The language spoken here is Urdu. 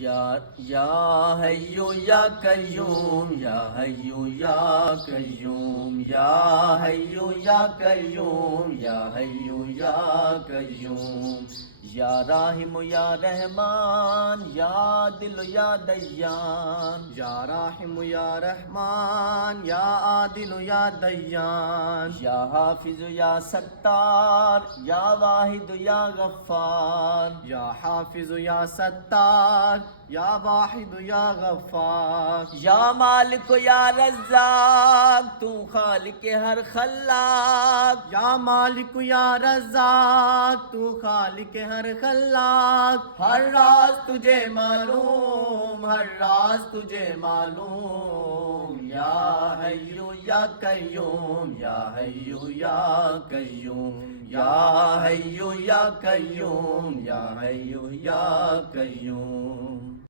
یا حیو یا قیوم، یا حیو یا قیوم، یا حیو یا قیوم، یا حیو یا قیوم، یا راحم یا رحمان، یا عادل یا دیان، یا راحم یا رحمان، یا عادل یا دیان، یا حافظ یا ستار، یا واحد یا غفار، یا حافظ یا ستار، یا واحد یا غفار، یا مالک یا رزاق، تو خالق ہر خلاق، یا مالک یا رزاق، تو خالق ہر خلاق، ہر راز تجھے معلوم، ہر راز تجھے معلوم، یا حیو یا قیوم، یا حیو یا قیوم، یا حیو یا قیوم، یا حیو یا قیوم.